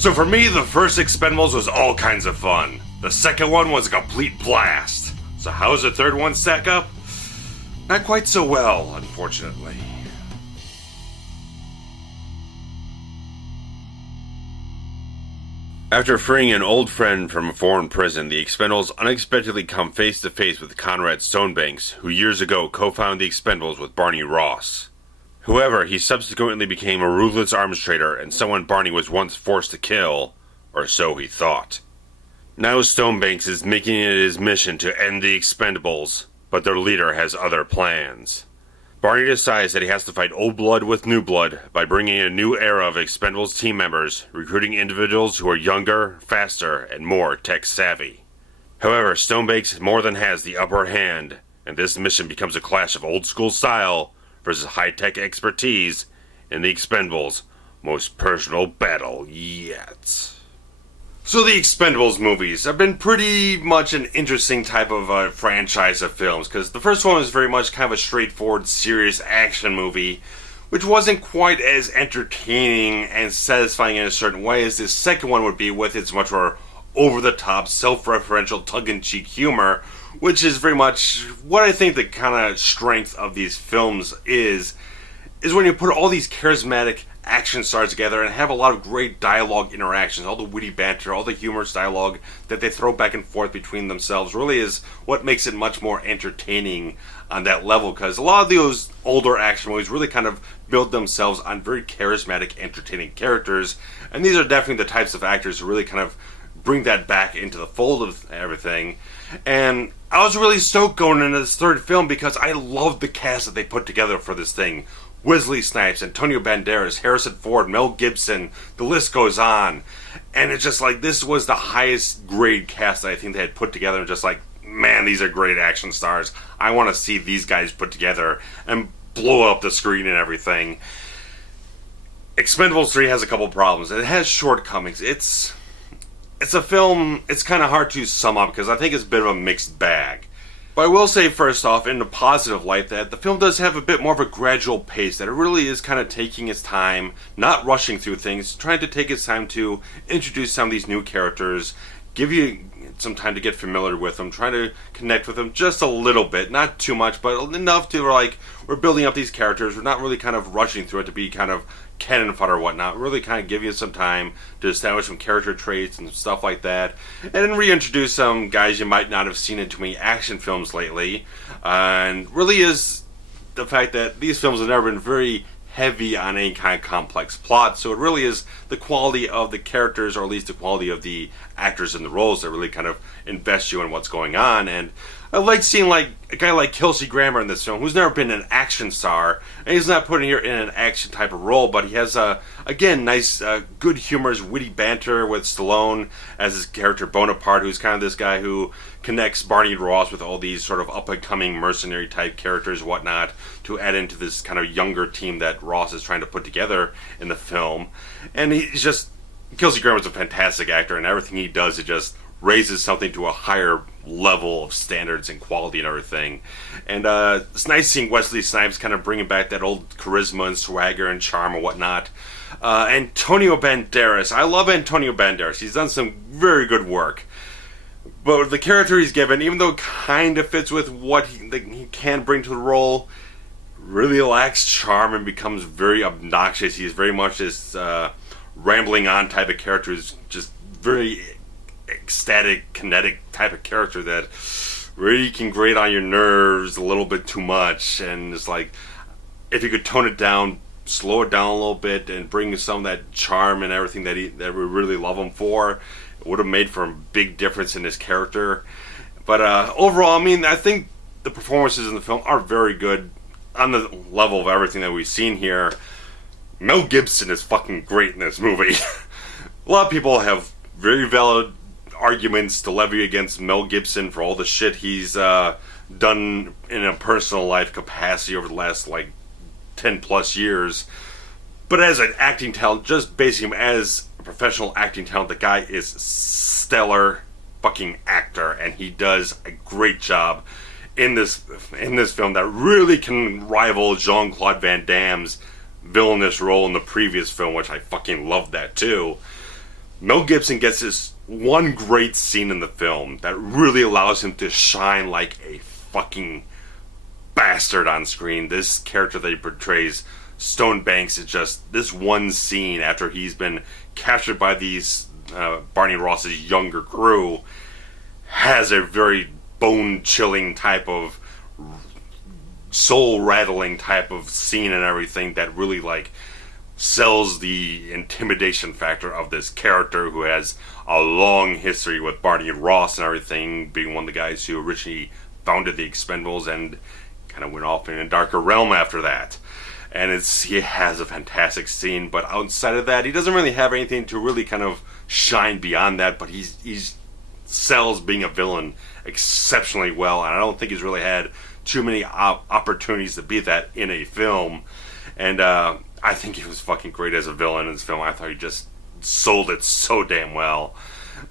So for me, the first Expendables was all kinds of fun. The second one was a complete blast. So how's the third one stack up? Not quite so well, unfortunately. After freeing an old friend from a foreign prison, the Expendables unexpectedly come face to face with Conrad Stonebanks, who years ago co-founded the Expendables with Barney Ross. However, he subsequently became a ruthless arms trader and someone Barney was once forced to kill, or so he thought. Now Stonebanks is making it his mission to end the Expendables, but their leader has other plans. Barney decides that he has to fight old blood with new blood by bringing in a new era of Expendables team members, recruiting individuals who are younger, faster, and more tech-savvy. However, Stonebanks more than has the upper hand, and this mission becomes a clash of old-school style versus high-tech expertise in the Expendables' most personal battle yet. So the Expendables movies have been pretty much an interesting type of franchise of films, because the first one was very much kind of a straightforward, serious action movie, which wasn't quite as entertaining and satisfying in a certain way as the second one would be, with its much more over-the-top, self-referential, tongue-in-cheek humor, which is very much what I think the kind of strength of these films is when you put all these charismatic action stars together and have a lot of great dialogue interactions, all the witty banter, all the humorous dialogue that they throw back and forth between themselves really is what makes it much more entertaining on that level, because a lot of those older action movies really kind of build themselves on very charismatic, entertaining characters, and these are definitely the types of actors who really kind of bring that back into the fold of everything. And I was really stoked going into this third film because I loved the cast that they put together for this thing. Wesley Snipes, Antonio Banderas, Harrison Ford, Mel Gibson, the list goes on. And it's just like, this was the highest grade cast that I think they had put together, and just like, man, these are great action stars. I want to see these guys put together and blow up the screen and everything. Expendables 3 has a couple problems. It has shortcomings. It's a film, it's kind of hard to sum up because I think it's a bit of a mixed bag. But I will say first off, in the positive light, that the film does have a bit more of a gradual pace, that it really is kind of taking its time, not rushing through things, trying to take its time to introduce some of these new characters, give you some time to get familiar with them, trying to connect with them just a little bit, not too much, but enough to, like, we're building up these characters, we're not really kind of rushing through it to be kind of cannon fodder or whatnot, really kind of give you some time to establish some character traits and stuff like that, and then reintroduce some guys you might not have seen in too many action films lately, and really is the fact that these films have never been very heavy on any kind of complex plot, so it really is the quality of the characters, or at least the quality of the actors in the roles, that really kind of invest you in what's going on. And I like seeing like a guy like Kelsey Grammer in this film, who's never been an action star, and he's not put in here in an action type of role, but he has again, nice, good humorous, witty banter with Stallone as his character Bonaparte, who's kind of this guy who connects Barney Ross with all these sort of up-and-coming mercenary type characters and whatnot to add into this kind of younger team that Ross is trying to put together in the film. And he's just, Kelsey Grammer's a fantastic actor, and everything he does, it just raises something to a higher level of standards and quality and everything. And it's nice seeing Wesley Snipes kind of bringing back that old charisma and swagger and charm and whatnot. Antonio Banderas, I love Antonio Banderas. He's done some very good work. But the character he's given, even though it kind of fits with what he can bring to the role, really lacks charm and becomes very obnoxious. He's very much this rambling on type of character who's just very ecstatic, kinetic type of character that really can grate on your nerves a little bit too much. And it's like, if you could tone it down, slow it down a little bit, and bring some of that charm and everything that we really love him for, it would have made for a big difference in his character. But overall, I mean, I think the performances in the film are very good on the level of everything that we've seen here. Mel Gibson is fucking great in this movie. A lot of people have very valid arguments to levy against Mel Gibson for all the shit he's done in a personal life capacity over the last like 10 plus years, but as an acting talent, just basing him as a professional acting talent, the guy is stellar fucking actor, and he does a great job in this film that really can rival Jean-Claude Van Damme's villainous role in the previous film, which I fucking loved that too. Mel Gibson gets this one great scene in the film that really allows him to shine like a fucking bastard on screen. This character that he portrays, Stone Banks, is just this one scene after he's been captured by these Barney Ross's younger crew has a very bone-chilling type of soul-rattling type of scene and everything that really like sells the intimidation factor of this character who has a long history with Barney Ross and everything, being one of the guys who originally founded the Expendables and kind of went off in a darker realm after that. And he has a fantastic scene, but outside of that, he doesn't really have anything to really kind of shine beyond that, but he's sells being a villain exceptionally well, and I don't think he's really had too many opportunities to be that in a film. And I think he was fucking great as a villain in this film. I thought he just sold it so damn well.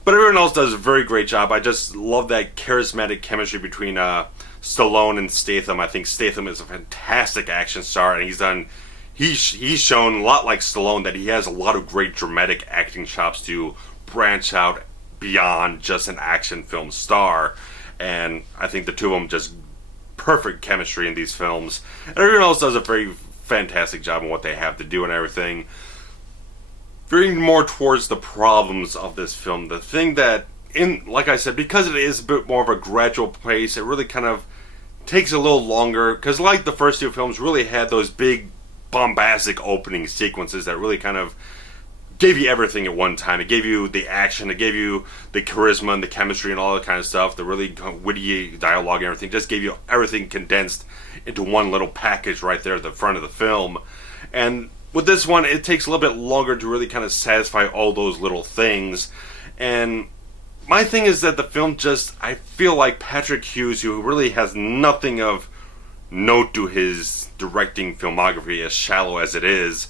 But everyone else does a very great job. I just love that charismatic chemistry between Stallone and Statham. I think Statham is a fantastic action star, and he's shown a lot like Stallone that he has a lot of great dramatic acting chops to branch out beyond just an action film star. And I think the two of them just perfect chemistry in these films. And everyone else does a very fantastic job in what they have to do and everything. Veering more towards the problems of this film, the thing that, like I said, because it is a bit more of a gradual pace, it really kind of takes a little longer, because like the first two films really had those big bombastic opening sequences that really kind of gave you everything at one time. It gave you the action, it gave you the charisma and the chemistry and all that kind of stuff, the really witty dialogue and everything. Just gave you everything condensed into one little package right there at the front of the film. And with this one, it takes a little bit longer to really kind of satisfy all those little things. And my thing is that the film just, I feel like Patrick Hughes, who really has nothing of note to his directing filmography, as shallow as it is,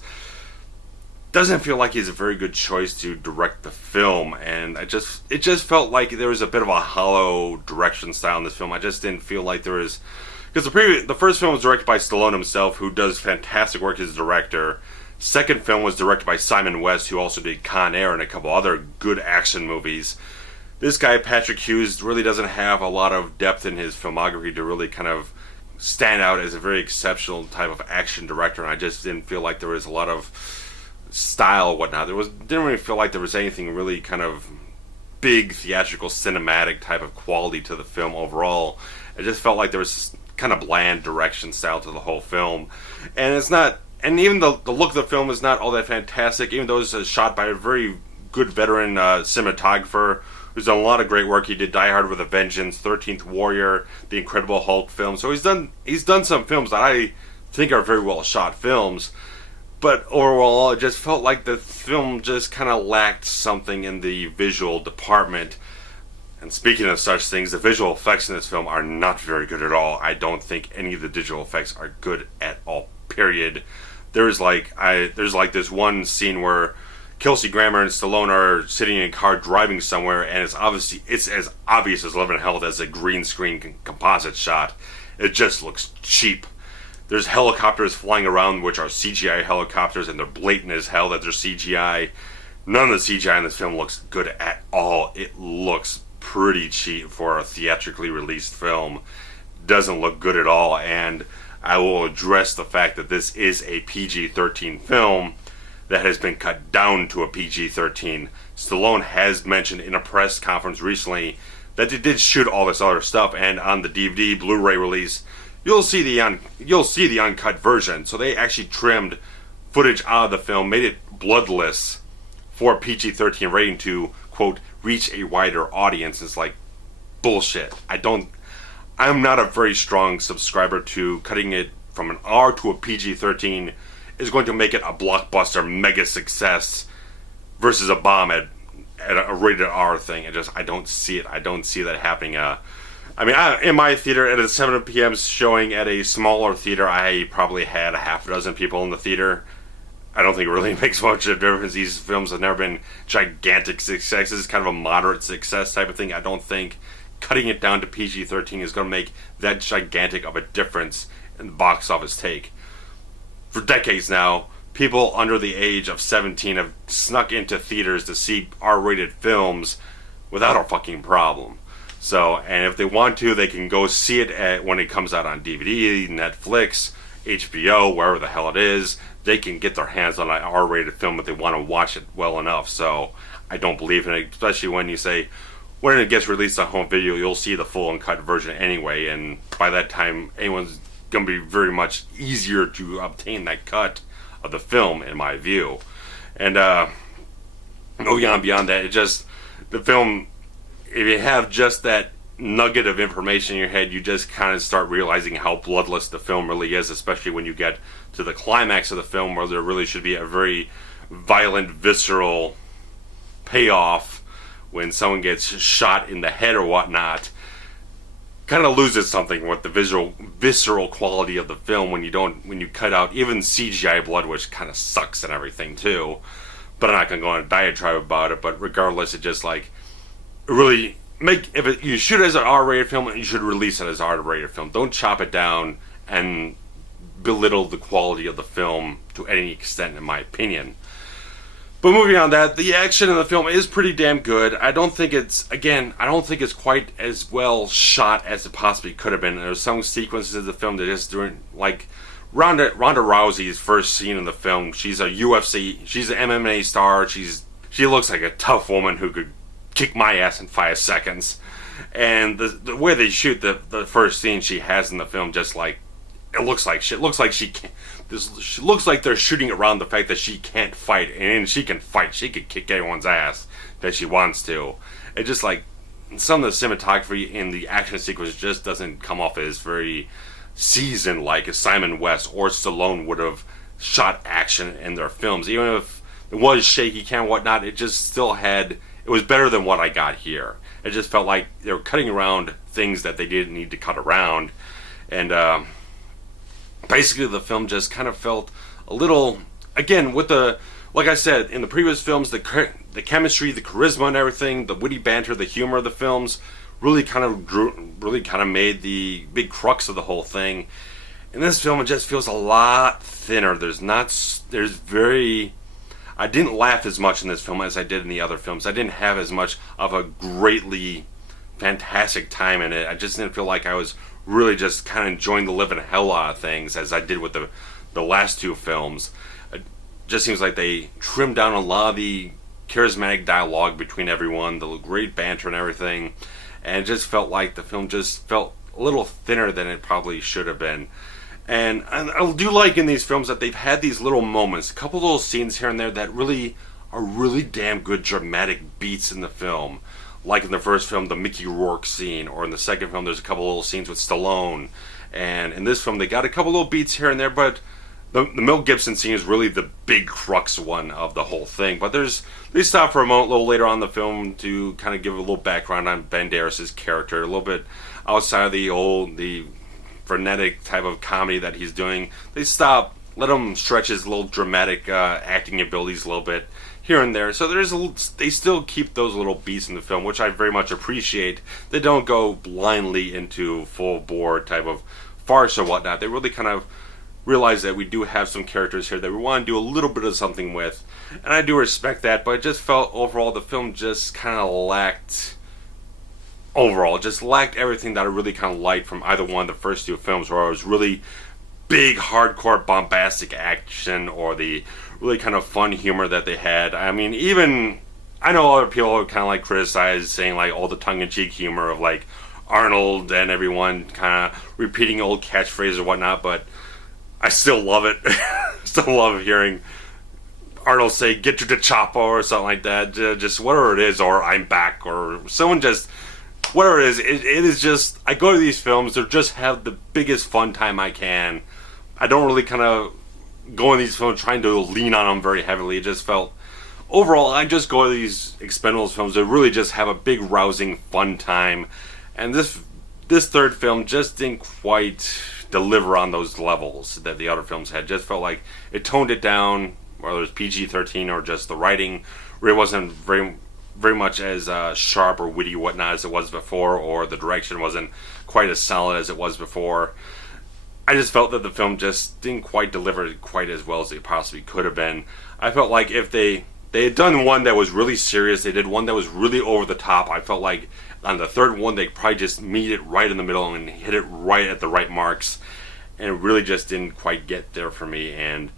doesn't feel like he's a very good choice to direct the film. And it just felt like there was a bit of a hollow direction style in this film. I just didn't feel like there was, because the first film was directed by Stallone himself, who does fantastic work as a director. Second film was directed by Simon West, who also did Con Air and a couple other good action movies. This guy, Patrick Hughes, really doesn't have a lot of depth in his filmography to really kind of stand out as a very exceptional type of action director, and I just didn't feel like there was a lot of style and whatnot. Didn't really feel like there was anything really kind of big theatrical cinematic type of quality to the film overall. It just felt like there was kind of bland direction style to the whole film, and it's not, and even the look of the film is not all that fantastic, even though it's shot by a very good veteran cinematographer who's done a lot of great work. He did Die Hard with a Vengeance, 13th Warrior, The Incredible Hulk film, so he's done some films that I think are very well shot films. But overall, it just felt like the film just kind of lacked something in the visual department. And speaking of such things, the visual effects in this film are not very good at all. I don't think any of the digital effects are good at all, period. There's like this one scene where Kelsey Grammer and Stallone are sitting in a car driving somewhere, and it's as obvious as living hell as a green screen composite shot. It just looks cheap. There's helicopters flying around which are CGI helicopters, and they're blatant as hell that they're CGI. None of the CGI in this film looks good at all. It looks pretty cheap for a theatrically released film. Doesn't look good at all, and I will address the fact that this is a PG-13 film that has been cut down to a PG-13. Stallone has mentioned in a press conference recently that they did shoot all this other stuff, and on the DVD Blu-ray release, you'll see the uncut version. So they actually trimmed footage out of the film, made it bloodless for PG-13 rating to, quote, reach a wider audience. It's like bullshit. I'm not a very strong subscriber to cutting it from an R to a PG-13 is going to make it a blockbuster mega success versus a bomb at a rated R thing. I don't see it. I don't see that happening. In my theater, at a 7 p.m. showing at a smaller theater, I probably had a half a dozen people in the theater. I don't think it really makes much of a difference. These films have never been gigantic successes, kind of a moderate success type of thing. I don't think cutting it down to PG-13 is going to make that gigantic of a difference in the box office take. For decades now, people under the age of 17 have snuck into theaters to see R-rated films without a fucking problem. So, and if they want to, they can go see it when it comes out on DVD, Netflix, HBO, wherever the hell it is. They can get their hands on an R-rated film if they want to watch it well enough. So, I don't believe in it, especially when you say, when it gets released on home video, you'll see the full uncut version anyway, and by that time, anyone's going to be very much easier to obtain that cut of the film, in my view. And moving on beyond that, it just, the film, if you have just that nugget of information in your head, you just kind of start realizing how bloodless the film really is, especially when you get to the climax of the film, where there really should be a very violent, visceral payoff when someone gets shot in the head or whatnot. Kind of loses something with the visceral quality of the film when you cut out even CGI blood, which kind of sucks and everything too. But I'm not gonna go on a diatribe about it. But regardless, it just like really you shoot it as an R-rated film, and you should release it as an R-rated film. Don't chop it down and belittle the quality of the film to any extent, in my opinion. But moving on that, the action in the film is pretty damn good. I don't think it's quite as well shot as it possibly could have been. There's some sequences of the film that is during, like, Ronda Rousey's first scene in the film. She's an MMA star. She looks like a tough woman who could kick my ass in 5 seconds. And the way they shoot the first scene she has in the film, just like, it looks like shit. It looks like she looks like they're shooting around the fact that she can't fight, and she can fight. She could kick everyone's ass that she wants to. It just like some of the cinematography in the action sequence just doesn't come off as very seasoned, like as Simon West or Stallone would have shot action in their films. Even if it was shaky cam and whatnot, it just still had. It was better than what I got here. It just felt like they were cutting around things that they didn't need to cut around, and basically the film just kind of felt a little, again, with the, like I said, in the previous films, the chemistry, the charisma and everything, the witty banter, the humor of the films really kind of made the big crux of the whole thing. In this film, it just feels a lot thinner. I didn't laugh as much in this film as I did in the other films. I didn't have as much of a greatly fantastic time in it. I just didn't feel like I was really just kind of enjoying the living hell out of things as I did with the last two films. It just seems like they trimmed down a lot of the charismatic dialogue between everyone, the great banter and everything, and it just felt like the film just felt a little thinner than it probably should have been. And I do like in these films that they've had these little moments, a couple of little scenes here and there that really are really damn good dramatic beats in the film. Like in the first film, the Mickey Rourke scene, or in the second film, there's a couple little scenes with Stallone. And in this film, they got a couple little beats here and there, but the Mel Gibson scene is really the big crux one of the whole thing. But they stop for a moment a little later on in the film to kind of give a little background on Banderas' character, a little bit outside of the frenetic type of comedy that he's doing. They stop, let him stretch his little dramatic acting abilities a little bit here and there. So they still keep those little beats in the film, which I very much appreciate. They don't go blindly into full bore type of farce or whatnot. They really kind of realize that we do have some characters here that we want to do a little bit of something with, and I do respect that. But it just felt overall the film just kind of lacked everything that I really kind of liked from either one of the first two films, where it was really big, hardcore, bombastic action, or the really kind of fun humor that they had. I mean, even, I know other people kind of like criticize saying like all the tongue-in-cheek humor of like Arnold and everyone kind of repeating old catchphrases or whatnot, but I still love it. Still love hearing Arnold say, "Get to the chopper," or something like that. Just whatever it is, or "I'm back," or someone just, whatever it is. It is just, I go to these films to just have the biggest fun time I can. I don't really kind of go in these films trying to lean on them very heavily. It just felt, overall, I just go to these Expendables films to really just have a big, rousing, fun time. And this third film just didn't quite deliver on those levels that the other films had. Just felt like it toned it down, whether it was PG-13 or just the writing really wasn't very much as sharp or witty whatnot as it was before, or the direction wasn't quite as solid as it was before. I just felt that the film just didn't quite deliver quite as well as it possibly could have been. I felt like if they had done one that was really serious, they did one that was really over the top, I felt like on the third one they probably just meet it right in the middle and hit it right at the right marks, and it really just didn't quite get there for me. And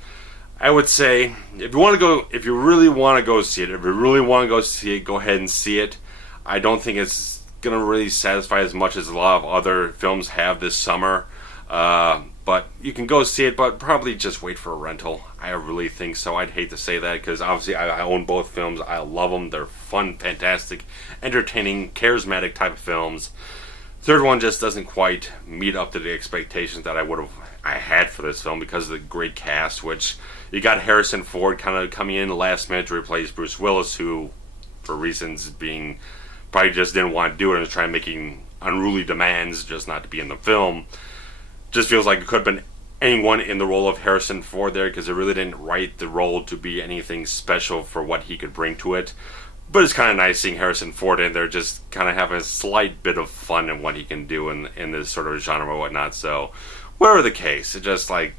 I would say, if you really want to go see it, go ahead and see it. I don't think it's going to really satisfy as much as a lot of other films have this summer. But you can go see it, but probably just wait for a rental. I really think so. I'd hate to say that because obviously I own both films. I love them. They're fun, fantastic, entertaining, charismatic type of films. Third one just doesn't quite meet up to the expectations that I had for this film because of the great cast, which you got Harrison Ford kind of coming in the last minute to replace Bruce Willis, who, for reasons being, probably just didn't want to do it and was trying making unruly demands just not to be in the film. Just feels like it could have been anyone in the role of Harrison Ford there because it really didn't write the role to be anything special for what he could bring to it. But it's kind of nice seeing Harrison Ford in there just kind of having a slight bit of fun in what he can do in this sort of genre or whatnot. So, whatever the case, it just like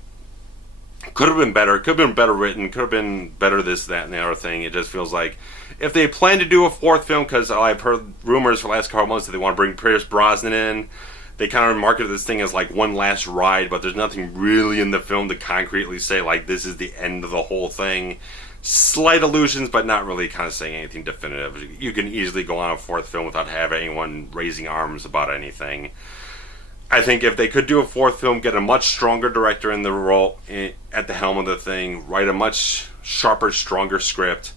could have been better, could have been better written, could have been better this, that, and the other thing. It just feels like if they plan to do a fourth film, because I've heard rumors for the last couple months that they want to bring Pierce Brosnan in. They kind of marketed this thing as like one last ride, but there's nothing really in the film to concretely say like this is the end of the whole thing. Slight allusions, but not really kind of saying anything definitive. You can easily go on a fourth film without having anyone raising arms about anything. I think if they could do a fourth film, get a much stronger director in the role at the helm of the thing, write a much sharper, stronger script,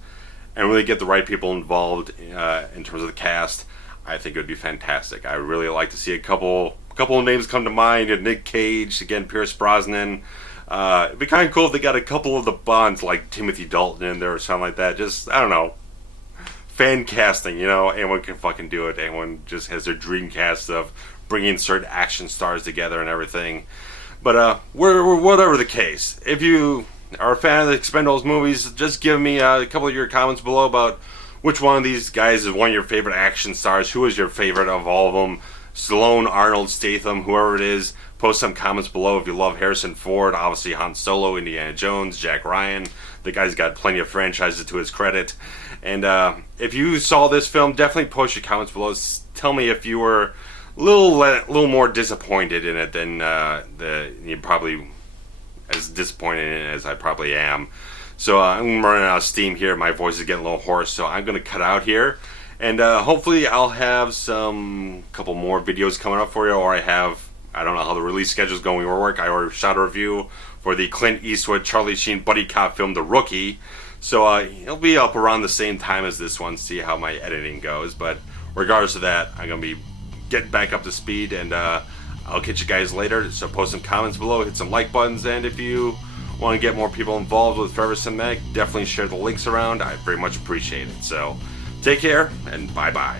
and really get the right people involved in terms of the cast, I think it would be fantastic. I really like to see a couple of names come to mind. Nick Cage, again, Pierce Brosnan. It'd be kind of cool if they got a couple of the Bonds like Timothy Dalton in there or something like that. Just, I don't know, fan casting, you know, anyone can fucking do it. Anyone just has their dream cast of bringing certain action stars together and everything. But whatever the case, if you are a fan of the Expendables movies, just give me a couple of your comments below about which one of these guys is one of your favorite action stars. Who is your favorite of all of them? Stallone, Arnold, Statham, whoever it is. Post some comments below if you love Harrison Ford, obviously Han Solo, Indiana Jones, Jack Ryan. The guy's got plenty of franchises to his credit. And if you saw this film, definitely post your comments below. Tell me if you were a little more disappointed in it than you probably as disappointed in it as I probably am. So I'm running out of steam here. My voice is getting a little hoarse, so I'm going to cut out here. And hopefully I'll have some couple more videos coming up for you, or I don't know how the release schedule is going or work. I already shot a review for the Clint Eastwood, Charlie Sheen buddy cop film, The Rookie. So it'll be up around the same time as this one, see how my editing goes. But regardless of that, I'm going to be getting back up to speed, and I'll catch you guys later. So post some comments below, hit some like buttons, and if you want to get more people involved with Forever Cinematic, definitely share the links around. I very much appreciate it. So take care, and bye-bye.